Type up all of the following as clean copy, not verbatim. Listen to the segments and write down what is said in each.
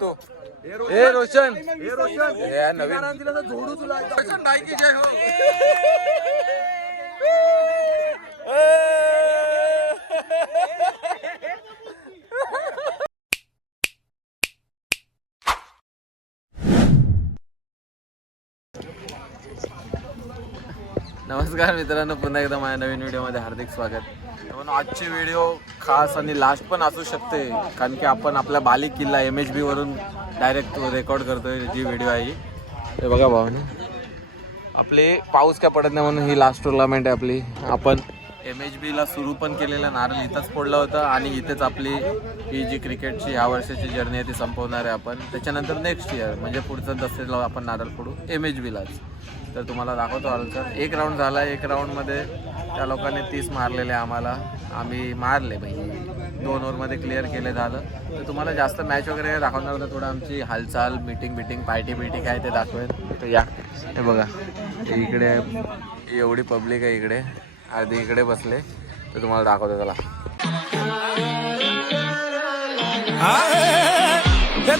तू हे रोशन नवीन जोडू तुला जय हो. नमस्कार मित्रांनो, पुन्हा एकदा माझ्या नवीन व्हिडिओमध्ये हार्दिक स्वागत. म्हणून आजची व्हिडिओ खास आणि लास्ट पण असू शकते, कारण की आपण आपल्या बाली किल्ला MHB वरून डायरेक्ट रेकॉर्ड करतोय जी व्हिडिओ आहे. हे बघा भावाने, आपले पाऊस काय पडत नाही म्हणून ही लास्ट टुर्नामेंट आहे आपली. आपण MHBला सुरू पण केलेलं, नारळ इथंच फोडलं होतं आणि इथेच आपली ही जी क्रिकेटची ह्या वर्षाची जर्नी आहे ती संपवणार आहे आपण. त्याच्यानंतर नेक्स्ट इयर म्हणजे पुढचं दसऱ्याला आपण नारळ फोडू MHBलाच. तर तुम्हाला दाखवतो आलचं. एक राऊंड झाला, एक राऊंडमध्ये त्या लोकांनी 30 मारलेले, आम्ही मारले भाई. 2 ओव्हरमध्ये क्लिअर केले झालं. तर तुम्हाला जास्त मॅच वगैरे दाखवणार होतं, थोडं आमची हालचाल, मीटिंग पार्टी काय ते दाखवेल. तर या, हे बघा इकडे एवढी पब्लिक आहे, इकडे अर्धी इकडे बसले. तर तुम्हाला दाखवतो त्याला.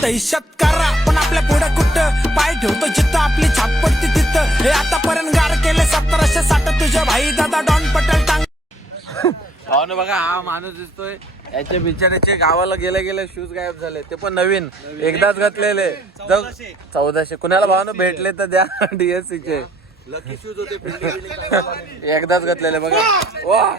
दहशत करा पण आपल्या पुढे कुठं पाय ठेवतो जिथं आपली छाप पडते तिथं. हे आतापर्यंत गार केले 1760 तुझ्या भाई दादा डॉन पटेल टांग. भावने बघा, हा माणूस दिसतोय, याचे बिचाराचे गावाला गेले शूज गायब झाले, ते पण नवीन एकदाच घातलेले. 1400 कुणाला भावने भेटले तर द्या. DSCचे लकी शूज होते, एकदाच घातलेले बघा. वा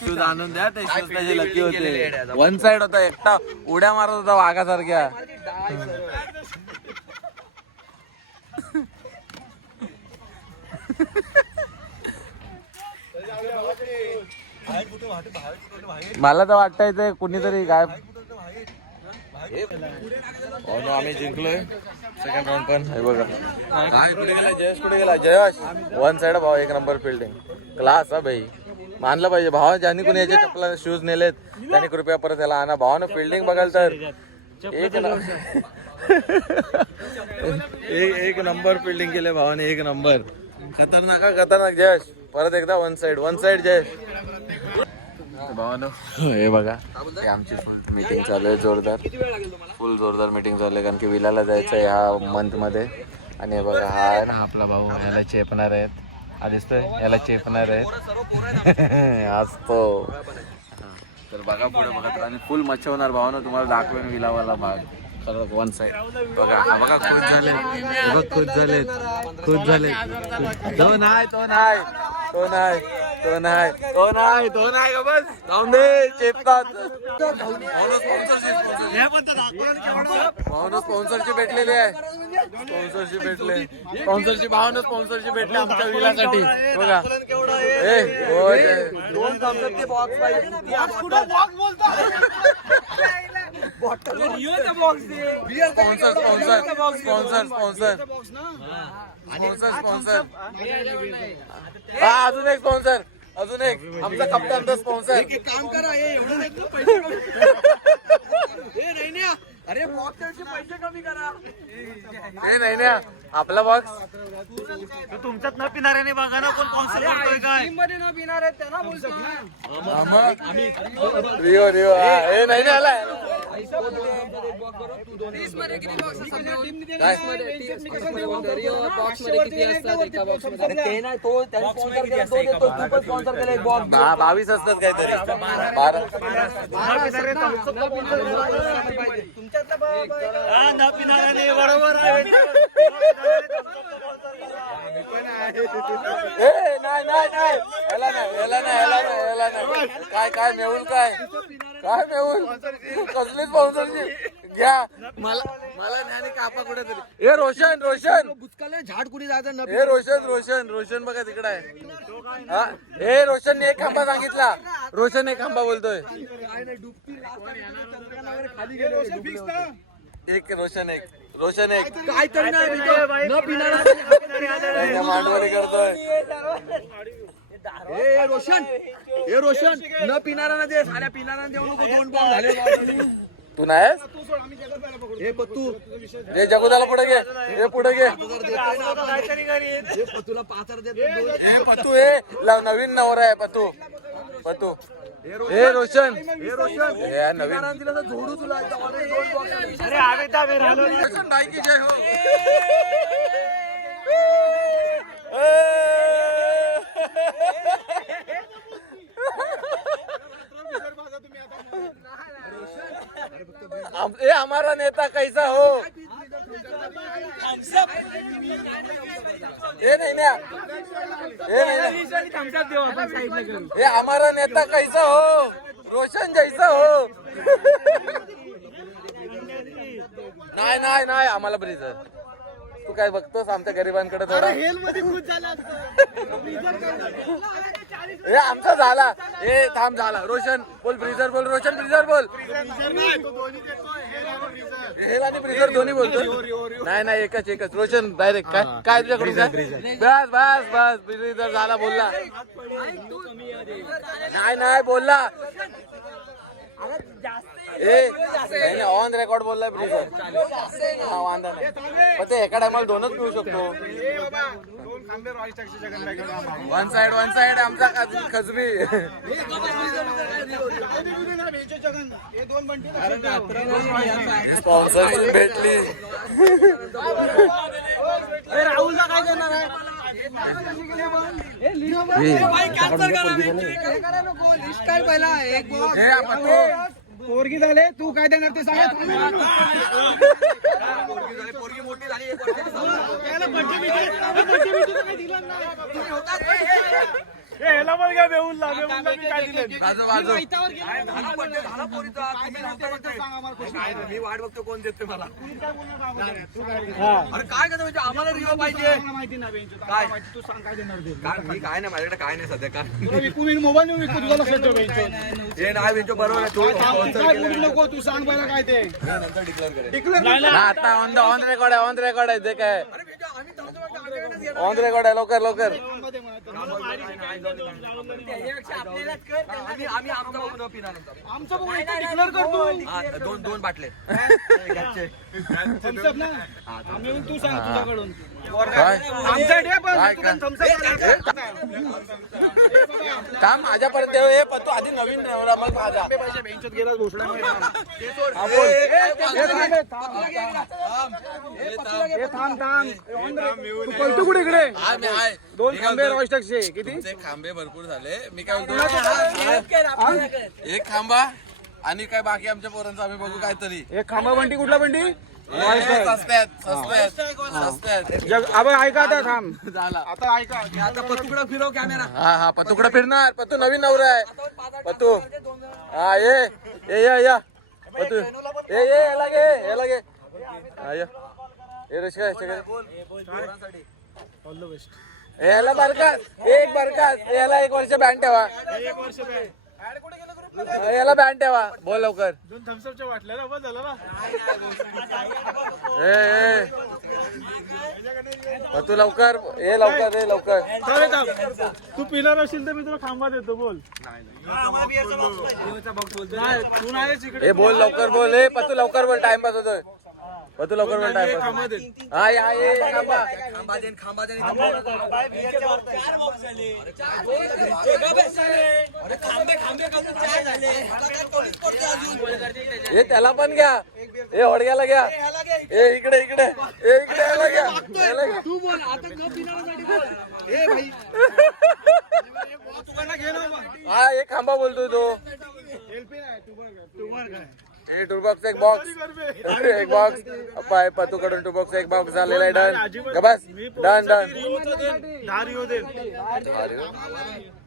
शूज आणून द्या. ते शूज त्याचे लकी होते. 1 साइड होता, एकटा उड्या मारत होता वाघासारख्या. मला तर वाटतंय ते कुणीतरी गायब. आम्ही जिंकलोय सेकंड राऊंड पण. हे बघा जयेश कुठे गेला. जयेश 1 साइड भाव, 1 नंबर फिल्डिंग क्लास हा भाई. मानलं पाहिजे भावा. ज्यांनी कोणी याचे चप्पल शूज नेलेत त्यांनी कृपया परत याला आणा. भावानं फिल्डिंग बघाल तर एक नंबर फिल्डिंग केले भावाने, 1 नंबर. खतरनाक जयेश. परत एकदा 1 साइड जयेश. भावानो हे बघा, हे आमची फुल मीटिंग चालू आहे, फुल जोरदार मीटिंग चालू आहे, कारण की विलाला जायचं आहे ह्या मंथमध्ये. आणि हे बघा, हा आहे ना आपला भाऊ, याला चेपणार आहेत. हा दिसतोय, याला चेपणार आहेत आज तो. तर बघा पुढे बघा, आणि फुल मच्छवणार भावानो. तुम्हाला दाखवेन विलावाला भाग. 1 साइड बघा. हा बघा, खुश झाले. तो नाही बस जाऊन दे. चेपतात स्पॉन्सरशिप भेटलेली आहे. स्पॉन्सरशिप भेटले आमच्या विलासाठी. बघा स्पॉन्सर. अजून एक आमचा कप्तानचा स्पॉन्सर. काम करा, अरे बॉक्सचे पैसे कमी करा. हे नाही ना आपला बॉक्स. तुमच्यात न पिणाऱ्याने बघा ना कोण स्पॉन्सर करतोय काय. मध्ये न पिणार आहेत त्यांना बोलतो रिओ हे नाही ना आला. बॉक्स 22 असतात काहीतरी. 12 न पिणाऱ्याने बरोबर आहे. काय मेहुल कसली स्पॉन्सरशिप घ्या. मला ज्ञानी कापा कुठे तरी. हे रोशन झाड कुठे जायचं. हे रोशन बघा तिकडे आहे. हे रोशनने 1 खांबा सांगितला. रोशन 1 खांबा बोलतोय. रोशन एक काहीतरी मांडवणी करतोय. रोशन न पिणारा ना दे, साऱ्या पिणारा देऊ नको. 2 बॉल झाले. तू नाहीस जे जगुदाला पुढे घे हे पुढे घे काहीतरी करीन. हे पतू हे नवीन नवरा आहे पतू पतू हे रोशन हे नवीन अरे आम्ही तर आम्ही राहिलो नाही. रोशन भाई की जय हो ये हमारा नेता कैसा हो ये नहीं ना ये हमारा नेता कैसा हो रोशन जैसा हो नाही नाही नाही आम्हाला ब्रिजर तू काय बघतोस आमच्या गरिबांकडे थोडा हे आमचा झाला हे थांब झाला रोशन बोल ब्रिजर बोल रोशन ब्रिजर बोल हेल आणि ब्रिजर दोन्ही बोलतो नाही नाही एकच एकच रोशन डायरेक्ट काय काय तुझ्याकडून काय बस बस बस ब्रिजर झाला बोलला नाही नाही बोलला ए ऑन रेकॉर्ड बोललाय ब्रिजर हा वांदा नाही पण ते एका टायमाला दोनच पिऊ शकतो वन साइड आमचा खजबी स्पॉन्सरशिप भेटली राहुलला काय करणार आहे पोरगी झाले तू काय देणार ते सांगा पोरगी मोठी झाली ह्याला पण काय बेऊन काय दिले मी वाट बघतो कोण देते मला अरे काय करतो म्हणजे आम्हाला रिओ पाहिजे माहिती नाही काय तू सांग काय देणार मी काय नाही माझ्याकडे काय नाही सध्या काय विकून मोबाईल विकू तुला लक्षात ठेव हे नाही बेंचो बरोबर आहे नको तू सांग पहिला काय ते डिक्लेअर आता ऑन रेकॉर्ड आहे ते काय ऑन रेकॉर्ड आहे लवकर लवकर दोन बाटले तू सांग तुझ्याकडून काम माझ्यापर्यंत हे पण तू आधी नवीन नवरा मग माझा बेंचत गेला घोषणा तू कुठे इकडे दोन खांबे रॉयस्टॅक्सचे किती तुमचे खांबे भरपूर झाले मी काय बोलतो एक खांबा आणि काय बाकी आमच्या पोरांचं आम्ही बघू काहीतरी एक खांबा बंटी कुठला बंटी स्वस्तात ऐका आता थांब झाला आता ऐका आता पतुकडा फिरव कॅमेरा हा हा पतूकडे फिरणार पतू नवीन नवरा आहे पतू हा ये पतू ये याला घे हा ये ऋषिका याला बारकास एक बारकास याला 1 वर्ष बँड ठेवा याला बँड ठेवा बोल लवकर दोन थम्सअपच्या वाटल्या ना बस झालं ना तू लवकर ये लवकर तू पिणार असेल तर मी तुला खांबा देतो बोल तू नाही हे बोल लवकर बोल हे पतू लवकर बोल टाइम पास होतोय पतू लवकर बोल टाइम पास हा ये खांबा हे त्याला पण घ्या हे होडग्याला घ्या हे इकडे याला घ्या तू बोल आता कप पिण्यासाठी बोल ए भाई तू घे ना हा एक खांबा बोलतोय तो हे टूलबॉक्स एक बॉक्स पतूकडून टूलबॉक्स एक बॉक्स झालेला आहे डन बस डन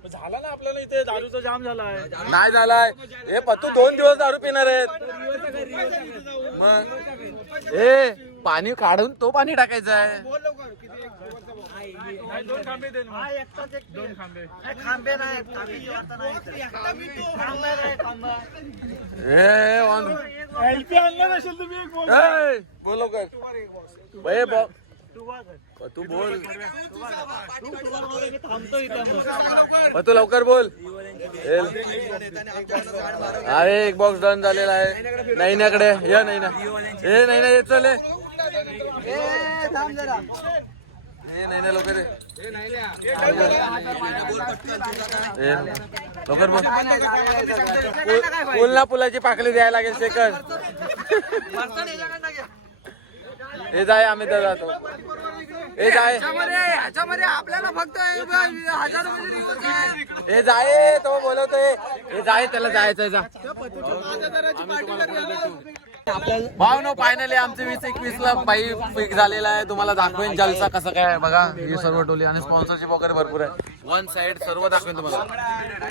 झाला ना आपल्याला इथे दारूचा जाम झाला आहे नाही झालाय हे पतू 2 दिवस दारू पिणार आहेत मग हे पाणी काढून तो पाणी टाकायचं आहे दोन खांबे दे दोन खांबे हे एलपी आणलं नसेल तुम्ही बोल लवकर तू बोल तू लवकर बोल. अरे एक बॉक्स डन झालेला आहे. नैन्याकडे या. नैना हे नैना येत चले. हे नैना लवकर लवकर बोल. पुल ना पुलाची पाकळी द्यायला लागेल सेकंड. हे जाय आम्ही तर जातो. हे जाय आपल्याला फक्त 1000 हे जाय तो बोलवतोय. हे जाय त्याला जायचंय जा. भावनो फायनली आमचे 20-21 ला बाई फिक्स झालेला आहे. तुम्हाला दाखवेन जलसा कसं काय बघा. ही सर्व टोली आणि स्पॉन्सरशिप वगैरे भरपूर आहे. वन साइड सर्व दाखवेन तुम्हाला.